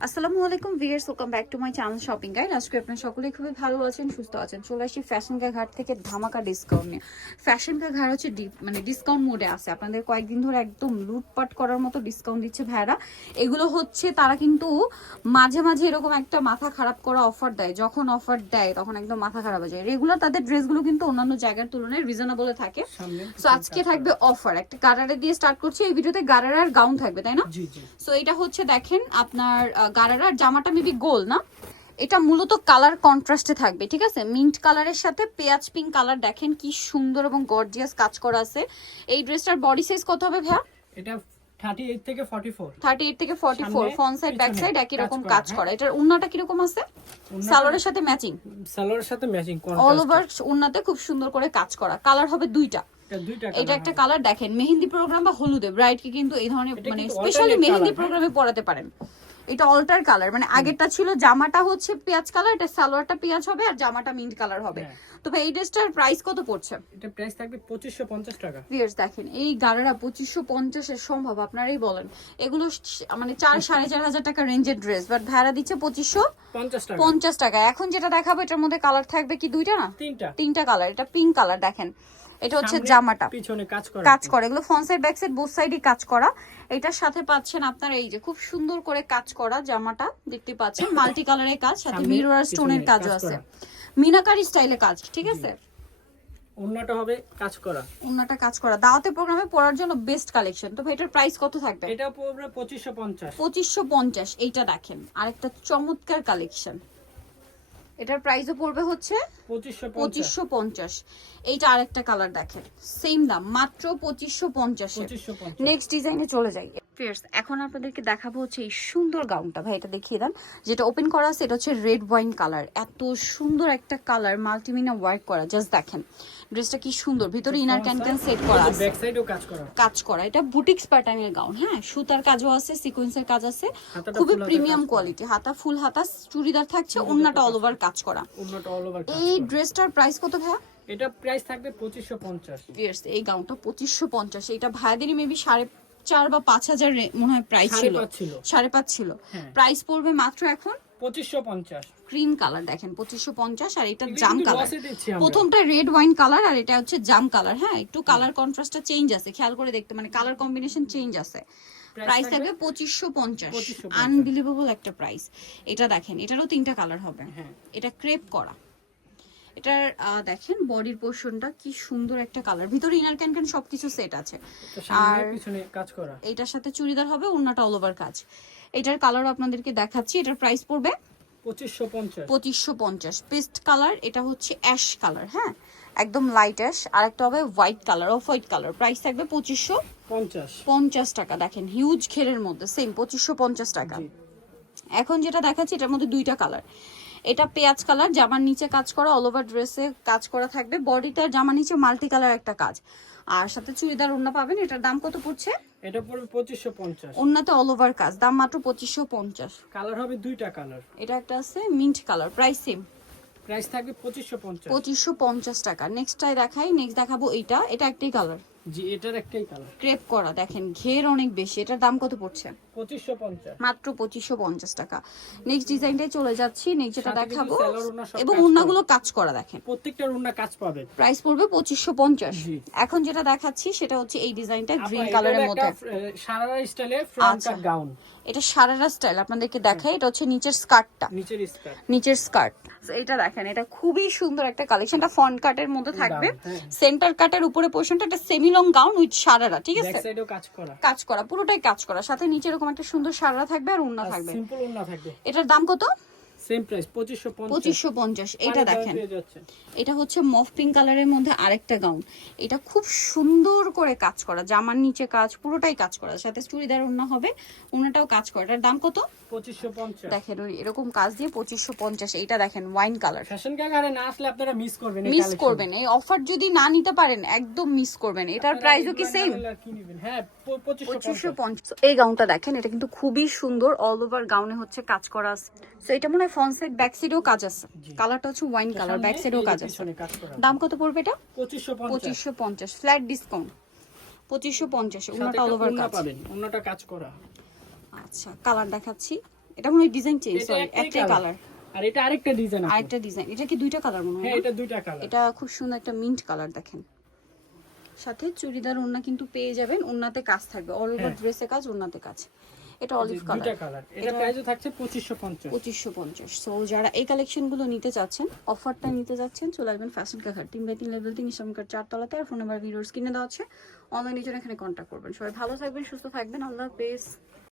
আসসালামু আলাইকুম viewers welcome back to my channel shopping guide আজকে আপনারা সকলেই খুবই ভালো আছেন সুস্থ আছেন। চলে আসি ফ্যাশন কা ঘাট থেকে ধামাকা ডিসকাউন্ট নিয়ে। ফ্যাশন কা ঘাট হচ্ছে ডিপ- মানে ডিসকাউন্ট মোডে আছে। আপনাদের কয়েকদিন ধরে একদম লুটপাট করার মতো ডিসকাউন্ট দিচ্ছে ভাইরা এগুলো হচ্ছে তারা কিন্তু মাঝে মাঝে এরকম একটা মাথা খারাপ করা অফার দেয়। যখন অফার দেয় তখন একদম মাথা খারাপ হয়ে যায়। রেগুলার তাদের ড্রেসগুলো কিন্তু অন্যান্য জায়গার তুলনায় রিজনেবলে থাকে। সো আজকে থাকবে অফার একটা গারারা দিয়ে স্টার্ট করছি। এই ভিডিওতে গারারার গাউন থাকবে তাই না? সো এটা হচ্ছে দেখেন আপনার গারারার জামাটা মেবি গোল না? এটা মূলত কালার কন্ট্রাস্টে থাকবে ঠিক আছে? মিন্ট কালারের সাথে পেঁয়াজ পিঙ্ক কালার দেখেন কি সুন্দর এবং গর্জিয়াস কাজ করা আছে। এই ড্রেসটার বডি সাইজ কত হবে ভাইয়া? এটা থেকে ফর্টি ফোর থার্টি এইট থেকে ফর্টি ফোর সামনে, ফ্রন্ট সাইড ব্যাক সাইড একই রকম কাজ করা, কাজ হ্যাঁ। এটার উন্নাটা আছে? সালোয়ারের সাথে ম্যাচিং সালোয়ারের সাথে ম্যাচিং অল ওভার উন্নাতে খুব সুন্দর করে কাজ করা। কালার হবে দুইটা। এটা একটা কালার দেখেন। মেহেন্দি প্রোগ্রাম বা হলুদে ব্রাইড কে কিন্তু এই ধরনের মানে স্পেশালি মেহেন্দি প্রোগ্রামে পড়াতে পারেন। এটা অল্টার কালার মানে আগেরটা ছিল জামাটা হচ্ছে পেঁয়াজ কালার এটা সালোয়ারটা পেঁয়াজ হবে আর জামাটা মিন্ট কালার হবে। হ্যাঁ। তো ভাই এই ড্রেসটার প্রাইস কত পড়ছে? এটা প্রাইস থাকবে পঁচিশশো পঞ্চাশ টাকা। ভিউয়ার্স দেখেন এই গাড়ারা পঁচিশশো পঞ্চাশের সম্ভব আপনারাই বলেন। এগুলো মানে চার সাড়ে চার হাজার টাকা রেঞ্জের ড্রেস বাট ভাড়া দিচ্ছে পঁচিশশো পঞ্চাশ টাকা। পঞ্চাশ টাকা। এখন যেটা দেখাবো এটার মধ্যে কালার থাকবে কি দুইটা না? তিনটা। তিনটা কালার এটা পিঙ্ক কালার দেখেন। এটা হচ্ছে জামাটা। পিছনে কাজ করা কাজ করে এগুলো front side back side both সাইডই কাজ করা। এটার সাথে পাচ্ছেন আপনার এই যে খুব সুন্দর করে কাজ করা জামাটা দেখতে পাচ্ছেন মাল্টি কালারের কাজ সাথে মিরর স্টোনের কাজও কাজ আছে। মিনাকারি স্টাইলে কাজ ঠিক আছে? অন্যটা হবে কাজ করা। অন্যটা কাজ করা। দাওয়াতে প্রোগ্রামে পড়ার জন্য বেস্ট কালেকশন তো এটার প্রাইস কত থাকবে? এটা পড়বে পঁচিশশো পঞ্চাশ। পঁচিশশো পঞ্চাশ এইটা দেখেন। আরেকটা চমৎকার কালেকশন এটার প্রাইসও পড়বে হচ্ছে পঁচিশশো পঞ্চাশ। এইটা আরেকটা কালার দেখেন। সেম দাম মাত্র পঁচিশশো পঞ্চাশে পঁচিশশো পঞ্চাশ। নেক্সট ডিজাইনে চলে যাই। ফিয়ার্স এখন আপনাদেরকে দেখাবো হচ্ছে এই সুন্দর গাউনটা। ভাই এটা দেখিয়ে দেন। যেটা ওপেন করা আছে এটা হচ্ছে রেড ওয়াইন কালার এত সুন্দর একটা কালার মাল্টিমিনা ওয়ার্ক করা। জাস্ট দেখেন ড্রেসটা কি সুন্দর। ভিতরে ইনার সেট করা আছে। ব্যাক সাইডেও কাজ করা। কাজ করা। এটা বুটিক্স প্যাটার্নের গাউন হ্যাঁ? সুতার কাজও আছে সিকোয়েন্সের কাজ আছে। খুবই প্রিমিয়াম কোয়ালিটি হাতা ফুল হাতা চুড়িদার থাকছে অন্যটা অল ওভার কাজ করা। অল ওভার এই ড্রেসটার প্রাইস কত ভাইয়া? এটা প্রাইস থাকবে পঁচিশশো পঞ্চাশ। এই গাউনটা পঁচিশশো পঞ্চাশ। এটা ভাইয়াদেরই মেবি সাড়ে চার বা পাঁচ হাজার মনে হয় প্রাইস ছিল। সাড়ে পাঁচ ছিল। হ্যাঁ। প্রাইস পড়বে মাত্র এখন পঁচিশশো পঞ্চাশ। ক্রিম কালার দেখেন পঁচিশশো পঞ্চাশ আর এটা জাম কালার। প্রথমটা রেড ওয়াইন কালার আর এটা হচ্ছে জাম কালার হ্যাঁ? একটু কালার কন্ট্রাস্টটা চেঞ্জ আছে খেয়াল করে দেখতে মানে কালার কম্বিনেশন চেঞ্জ আছে। প্রাইস থাকবে পঁচিশশো পঞ্চাশ। 2550 আনবিলিভেবল একটা প্রাইস এটা দেখেন এটারও তিনটা কালার হবে। হ্যাঁ। এটা ক্রেপ করা। এটার দেখেন বডির পোর্শনটা কি সুন্দর একটা কালার ভিতরে ইনার ক্যান ক্যান সবকিছু সেট আছে। আর পিছনে কাজ করা। এইটার সাথে চুড়িদার হবে অন্যটা অল ওভার কাজ। এটার কালার আপনাদেরকে দেখাচ্ছি এটার প্রাইস পড়বে পঁচিশশো পঞ্চাশ। পেস্ট কালার এটা হচ্ছে অ্যাশ কালার হ্যাঁ? একদম লাইট অ্যাশ আর একটা হবে white colour off white colour price থাকবে পঁচিশশো পঞ্চাশ। পঞ্চাশ। টাকা দেখেন হিউজ ঘেরের মধ্যে সেম পঁচিশশো পঞ্চাশ টাকা। এখন যেটা দেখাচ্ছি এটার মধ্যে দুইটা কালার এটা পেঁয়াজ কালার জামার নিচে কাজ করা অল ওভার ড্রেসে কাজ করা থাকবে। বডিটা জামার নিচে মাল্টি কালার একটা কাজ। আর সাথে চুড়িদার ওন্না পাবেন এটার দাম কত পড়ছে? এটা পড়বে পঁচিশশো পঞ্চাশ। ওন্নাতে অল ওভার কাজ দাম মাত্র পঁচিশশো পঞ্চাশ। কালার হবে দুইটা কালার। এটা একটা আছে mint colour price same price থাকবে টাকা। নেক্সটটাই দেখাই নেক্সট দেখাবো এইটা এটা একটাই কালার জি এটার একটাই কালার ক্রেপ করা দেখেন ঘের অনেক বেশি। এটার দাম কত পড়ছে? পঁচিশশো পঞ্চাশ। মাত্র পঁচিশশো পঞ্চাশ টাকা। নেক্সট ডিজাইনটাই চলে যাচ্ছি। নেক্সট যেটা দেখাবো এবং কাজ করা। ওন্নাগুলো কাজ করা দেখেন। প্রত্যেকটার কাজ পাবে। প্রাইস পড়বে পঁচিশশো পঞ্চাশ। জি। এখন যেটা দেখাচ্ছি সেটা হচ্ছে এই ডিজাইনটা গ্রিন এটা কালারের মধ্যে। সারারা স্টাইলে ফ্রন্ট আচ্ছা। কাট গাউন এটা সারারা স্টাইল আপনাদেরকে দেখাই। এটা হচ্ছে নিচের স্কার্টটা নিচের স্কার্ট নিচের স্কার্ট এটা দেখেন এটা খুবই সুন্দর একটা কালেকশনটা ফ্রন্ট কাটের মধ্যে থাকবে। হ্যাঁ। সেন্টার কাটের উপরে পোর্শনটা একটা semi long gown with sharara ঠিক আছে? কাজ করা। পুরোটাই কাজ করা। সাথে নিচে এরকম একটা সুন্দর সারারা থাকবে আর উন্না থাকবে। সিম্পল উন্না থাকবে। এটার দাম কত? সেম প্রাইস পঁচিশশো পঞ্চাশ। পঁচিশশো পঞ্চাশ এটা দেখেন। এটা হচ্ছে মফ পিঙ্ক কালারের মধ্যে আরেকটা গাউন এটা খুব সুন্দর করে কাজ করা জামার নিচে কাজ পুরোটাই কাজ করা। সাথে চুড়িদার অন্য হবে অন্যটাও কাজ করা। এটার দাম কত? পঁচিশশো পঞ্চাশ। দেখেন ওই এরকম কাজ দিয়ে পঁচিশশো পঞ্চাশ এইটা দেখেন ওয়াইন কালার ফ্যাশন কাগারে না আসলে আপনারা মিস করবেন মিস করবেন। এই অফার যদি না নিতে পারেন একদম মিস করবেন। এটার প্রাইসও কি সেম? হ্যাঁ পঁচিশশো পঞ্চাশ। এই গাউনটা দেখেন এটা কিন্তু খুবই সুন্দর অল ওভার গাউনে হচ্ছে কাজ করা আছে। তো এটা মনে হয় ফ্রন্ট সাইড ব্যাক সাইডেও কাজ আছে। কালারটা হচ্ছে ওয়াইন কালার ব্যাক সাইডেও কাজ আছে। দাম কত পড়বে এটা? পঁচিশশো পঞ্চাশ। ফ্ল্যাট ডিসকাউন্ট পঁচিশশো পঞ্চাশ ওনাটা অল ওভার কাজ। পাবেন কাজ করা। আচ্ছা কালার দেখাচ্ছি। এটা মনে হয় ডিজাইন চেঞ্জ সরি একটাই কালার আর এটা আরেকটা ডিজাইন আরেকটা ডিজাইন এটা কি দুইটা কালার মনে হয় হ্যাঁ এটা দুইটা কালার এটা খুব সুন্দর একটা মিন্ট কালার দেখেন। সাথে চুড়িদার ওন্না কিন্তু পেয়ে যাবেন ওন্নাতে কাজ থাকবে। All over. ড্রেসে কাজ ওন্নাতে কাজ। এটা অলিভ কালার কালার এটা প্রাইসও থাকছে পঁচিশশো পঞ্চাশ। পঁচিশশো পঞ্চাশ। সো যারা এই কালেকশনগুলো নিতে চাচ্ছেন অফারটা নিতে যাচ্ছেন চলে আসবেন ফ্যাশন কাকার তিন বাই তিন লেভেল তিন ইসলামকার চারতলাতে আর ফোন নাম্বার ভিডিওর স্ক্রিনে দেওয়া আছে অনলাইনে জন্য এখানে কন্ট্যাক্ট করবেন। সবাই ভালো থাকবেন সুস্থ থাকবেন। আল্লাহ হাফেজ।